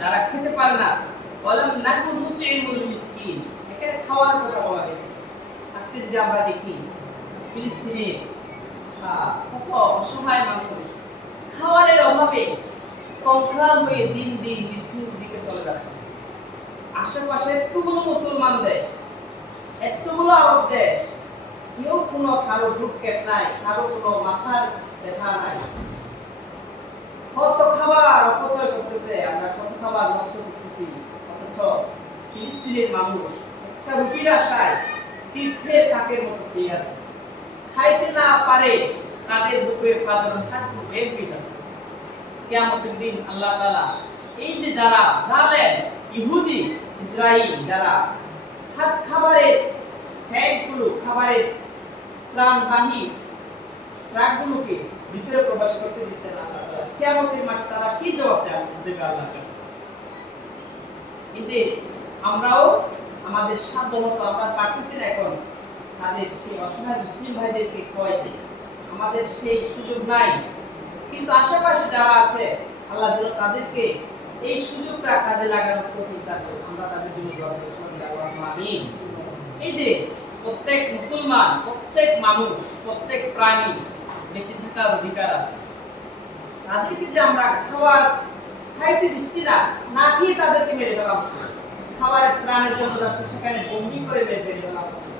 যারা খেতে পারে না, ওয়ালাম নাকুন নুতঈমুল মিসকিন, এখানে খাওয়ার কথা বলা হয়েছে। আজকে যদি আমরা দেখি ফিলিস্তিনে কত অসহায় মানুষ খাবারের অভাবে কঙ্কাল হয়ে দিন দিন মৃত্যুর দিকে চলে যাচ্ছে। আশেপাশে এতগুলো মুসলমান দেশ, এতগুলো আরব দেশ, কেউ কোনো কারো ভ্রুক্ষেপ নাই, কারো কোনো মাথার ব্যথা নাই। কত খাবার অপচয় করতেছে, আমরা কত খাবার নষ্ট করতেছি, অথচ ফিলিস্তিনের মানুষ একটা রুটির আশায় তীর্থের কাকের মতো চেয়ে আছে। খাইতে না পারে, তাদের বুকের পাথর হাঁটু বের হয়ে যাচ্ছে। কিয়ামতের দিন আল্লাহ তাআলা এই যে যারা জালেম ইহুদি ইসরাইল, যারা খাবারের ট্যাঙ্কগুলো, খাবারের প্রাণবাহী ট্রাকগুলোকে ভিতরে প্রবেশ করতে দিচ্ছে না আল্লাহ তাআলা, কিয়ামতের মাঠে তারা কি জবাব দেবে আল্লাহর কাছে? এই যে আমরাও আমাদের সাধ্যমতো আমরা পারতেছি না এখন তাদের সেই অসহায় মুসলিম ভাইদেরকে খাওয়াইতে, আমাদের সেই সুযোগ নাই, কিন্তু আশেপাশে যারা আছে আল্লাহ যেন তাদেরকে এই সুযোগটা কাজে লাগানোর তৌফিক দান করুন। আমরা তাদের জন্য দোয়া করি, আল্লাহুম্মা আমিন। এই যে প্রত্যেক মুসলমান, প্রত্যেক মানুষ, প্রত্যেক প্রাণী বেঁচে থাকার অধিকার আছে, তাদেরকে যে আমরা খাইতে দিচ্ছি না, না খেয়ে তাদেরকে মেরে ফেলা হচ্ছে, খাবারের প্রাণের জন্য যাচ্ছে সেখানে বন্দি করে মেরে ফেলা হচ্ছে।